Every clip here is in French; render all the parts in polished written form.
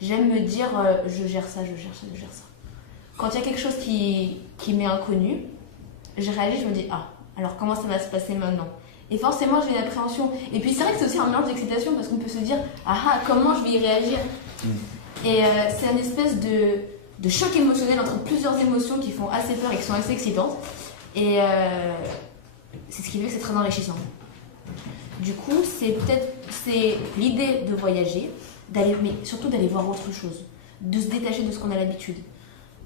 J'aime me dire, je gère ça, je gère ça, je gère ça. Quand il y a quelque chose qui m'est inconnu, je réagis, je me dis, ah, alors comment ça va se passer maintenant? Et forcément, j'ai une appréhension. Et puis c'est vrai que c'est aussi un mélange d'excitation parce qu'on peut se dire, ah, comment je vais y réagir? Et c'est une espèce de choc émotionnel entre plusieurs émotions qui font assez peur et qui sont assez excitantes. Et c'est ce qui fait que c'est très enrichissant. Du coup, c'est l'idée de voyager, mais surtout d'aller voir autre chose, de se détacher de ce qu'on a l'habitude.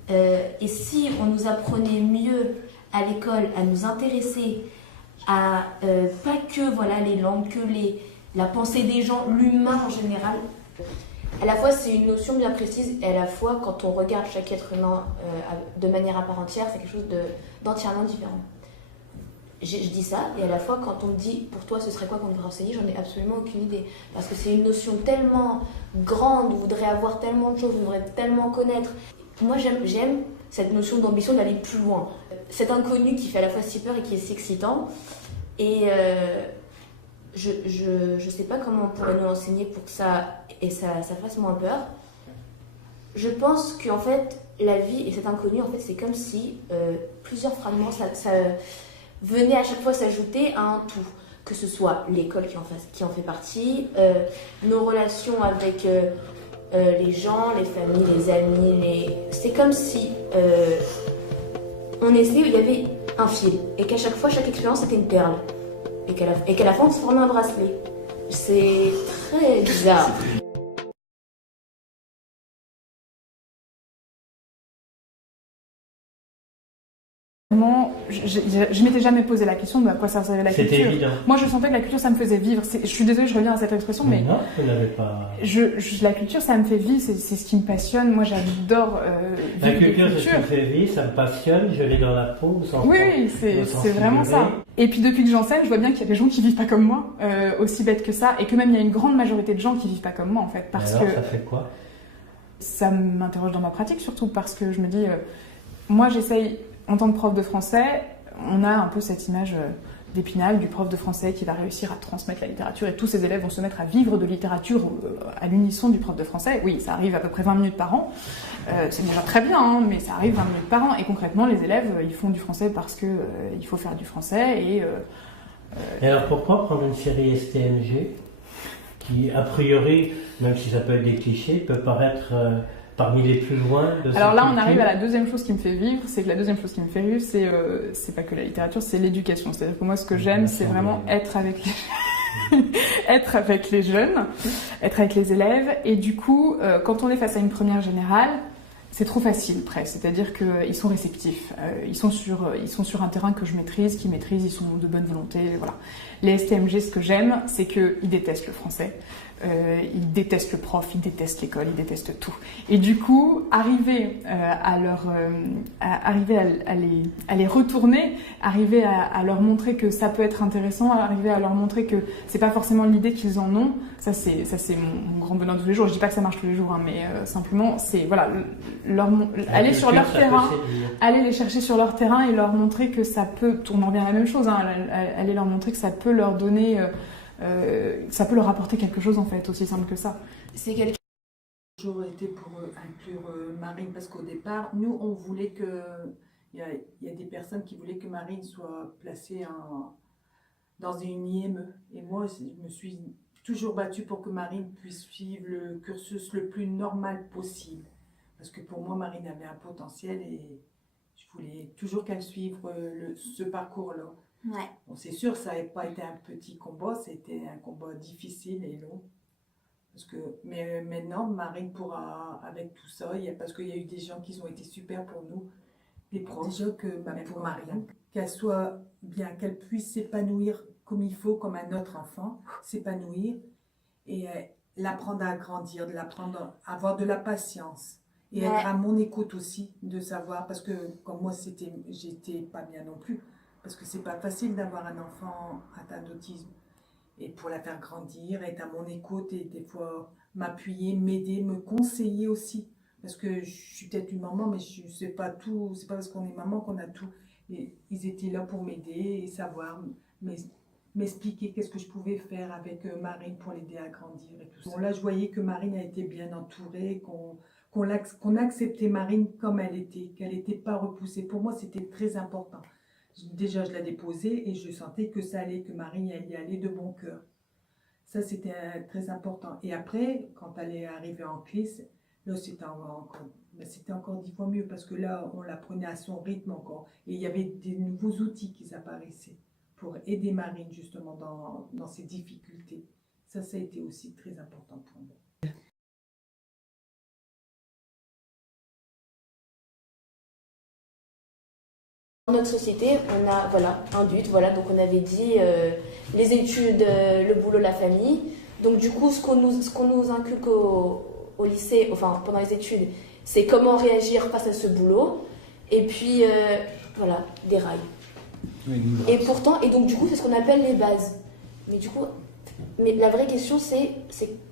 Et si on nous apprenait mieux à l'école à nous intéresser à pas que voilà, les langues, que la pensée des gens, l'humain en général, à la fois c'est une notion bien précise et à la fois quand on regarde chaque être humain de manière à part entière, c'est quelque chose d'entièrement différent. Je dis ça, et à la fois quand on me dit pour toi ce serait quoi qu'on devrait enseigner, j'en ai absolument aucune idée. Parce que c'est une notion tellement grande, on voudrait avoir tellement de choses, on voudrait tellement connaître. Moi j'aime cette notion d'ambition d'aller plus loin. Cet inconnu qui fait à la fois si peur et qui est si excitant. Et je sais pas comment on pourrait nous l'enseigner pour que ça fasse moins peur. Je pense qu'en fait la vie et cet inconnu, en fait, c'est comme si plusieurs fragments ça venaient à chaque fois s'ajouter à un tout. Que ce soit l'école qui en fait partie, nos relations avec les gens, les familles, les amis, c'est comme si on essayait, il y avait un fil, et qu'à chaque fois, chaque expérience était une perle, et qu'à la fin, on se formait un bracelet. C'est très bizarre. Je m'étais jamais posé la question de à quoi ça servait la culture. C'était évident. Moi, je sentais que la culture, ça me faisait vivre. Je suis désolée, je reviens à cette expression, mais non, vous n'avez pas. La culture, ça me fait vivre. C'est ce qui me passionne. Moi, j'adore La vivre culture, des c'est ce qui me fait vivre, ça me passionne. Je l'ai dans la peau, sans. Oui, c'est vraiment ça. Et puis depuis que j'enseigne, je vois bien qu'il y a des gens qui vivent pas comme moi, aussi bêtes que ça, et que même il y a une grande majorité de gens qui vivent pas comme moi, en fait, parce alors, que ça fait quoi? Ça m'interroge dans ma pratique, surtout parce que je me dis, moi, j'essaye en tant que prof de français. On a un peu cette image d'Épinal, du prof de français qui va réussir à transmettre la littérature et tous ses élèves vont se mettre à vivre de littérature à l'unisson du prof de français. Oui, ça arrive à peu près 20 minutes par an. C'est déjà très bien, hein, mais ça arrive 20 minutes par an. Et concrètement, les élèves, ils font du français parce que il faut faire du français. Et alors pourquoi prendre une série STMG qui, a priori, même si ça peut être des clichés, peut paraître parmi les plus loin de Alors là, on culture. arrive à la deuxième chose qui me fait vivre, c'est que la deuxième chose qui me fait vivre, c'est pas que la littérature, c'est l'éducation. C'est-à-dire que moi, ce que j'aime, c'est vraiment être avec être avec les jeunes, être avec les élèves. Et du coup, quand on est face à une première générale, c'est trop facile presque. C'est-à-dire qu'ils sont réceptifs. Ils sont sur un terrain que je maîtrise, qu'ils maîtrisent, ils sont de bonne volonté. Voilà. Les STMG, ce que j'aime, c'est qu'ils détestent le français. Ils détestent le prof, ils détestent l'école, ils détestent tout. Et du coup, arriver à les retourner, arriver à leur montrer que ça peut être intéressant, arriver à leur montrer que c'est pas forcément l'idée qu'ils en ont, ça c'est mon grand bonheur de tous les jours. Je dis pas que ça marche tous les jours, hein, mais simplement c'est voilà, aller sur leur terrain, aller les chercher sur leur terrain et leur montrer que ça peut, on en revient à la même chose, hein, aller leur montrer que ça peut leur donner ça peut leur apporter quelque chose en fait, aussi simple que ça. C'est quelqu'un J'ai toujours été pour inclure Marine parce qu'au départ, nous on voulait que. Il y a des personnes qui voulaient que Marine soit placée dans une IME. Et moi, je me suis toujours battue pour que Marine puisse suivre le cursus le plus normal possible. Parce que pour moi, Marine avait un potentiel et je voulais toujours qu'elle suive ce parcours-là. Ouais. Bon, c'est sûr, ça n'avait pas été un petit combat, c'était un combat difficile et long. Mais maintenant, Marine pourra, avec tout ça, parce qu'il y a eu des gens qui ont été super pour nous, des profs. Déjà que pour Marine, qu'elle soit bien, qu'elle puisse s'épanouir comme il faut, comme un autre enfant, s'épanouir et l'apprendre à grandir, de l'apprendre à avoir de la patience. Et être à mon écoute aussi, de savoir, parce que comme moi, j'étais pas bien non plus. Parce que c'est pas facile d'avoir un enfant atteint d'autisme. Et pour la faire grandir, être à mon écoute et des fois m'appuyer, m'aider, me conseiller aussi. Parce que je suis peut-être une maman, mais je sais pas tout. C'est pas parce qu'on est maman qu'on a tout. Et ils étaient là pour m'aider et savoir. Mais m'expliquer qu'est-ce que je pouvais faire avec Marine pour l'aider à grandir et tout ça. Bon, là, je voyais que Marine a été bien entourée, qu'on a accepté Marine comme elle était, qu'elle n'était pas repoussée. Pour moi, c'était très important. Déjà, je l'ai déposée et je sentais que ça allait, que Marine y allait de bon cœur. Ça, c'était très important. Et après, quand elle est arrivée en classe, là, c'était encore 10 fois mieux parce que là, on la prenait à son rythme encore. Et il y avait des nouveaux outils qui apparaissaient pour aider Marine justement dans ses difficultés. Ça a été aussi très important pour moi. Dans notre société, on a un but, donc on avait dit les études, le boulot, la famille. Donc du coup, ce qu'on nous inculque au lycée, enfin pendant les études, c'est comment réagir face à ce boulot. Et puis, des rails. Oui, et pourtant, donc du coup, c'est ce qu'on appelle les bases. Mais la vraie question, c'est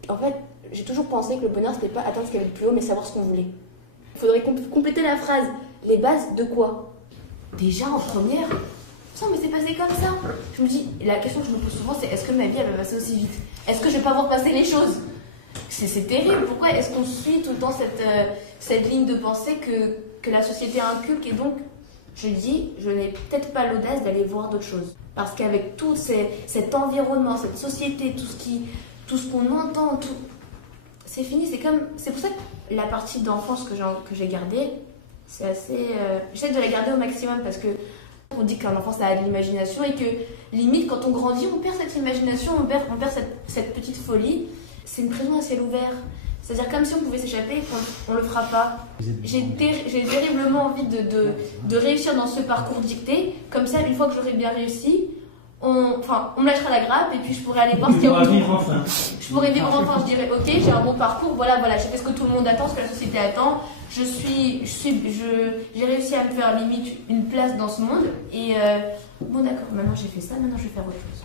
en fait, j'ai toujours pensé que le bonheur, c'était pas atteindre ce qu'il y avait de plus haut, mais savoir ce qu'on voulait. Il faudrait compléter la phrase. Les bases de quoi? Déjà en première, ça, mais c'est passé comme ça. Je me dis, la question que je me pose souvent, c'est est-ce que ma vie, elle va passer aussi vite? Est-ce que je vais pas voir passer les choses? C'est terrible. Pourquoi est-ce qu'on suit tout le temps cette ligne de pensée que la société inculque? Et donc, je dis, je n'ai peut-être pas l'audace d'aller voir d'autres choses. Parce qu'avec tout cet environnement, cette société, tout ce qu'on entend, c'est fini. C'est pour ça que la partie d'enfance que j'ai gardée, c'est assez... J'essaie de la garder au maximum parce que on dit qu'un enfant ça a de l'imagination et que limite quand on grandit on perd cette imagination, on perd cette petite folie. C'est une prison à ciel ouvert. C'est-à-dire comme si on pouvait s'échapper, on le fera pas. J'ai terriblement envie de réussir dans ce parcours dicté. Comme ça, une fois que j'aurai bien réussi, on me lâchera la grappe et puis je pourrais aller voir ce qu'il y a autour. Je pourrais vivre enfin, je dirais ok, j'ai un bon parcours, voilà, j'ai fait ce que tout le monde attend, ce que la société attend. J'ai réussi à me faire limite une place dans ce monde et bon d'accord, maintenant j'ai fait ça, maintenant je vais faire autre chose.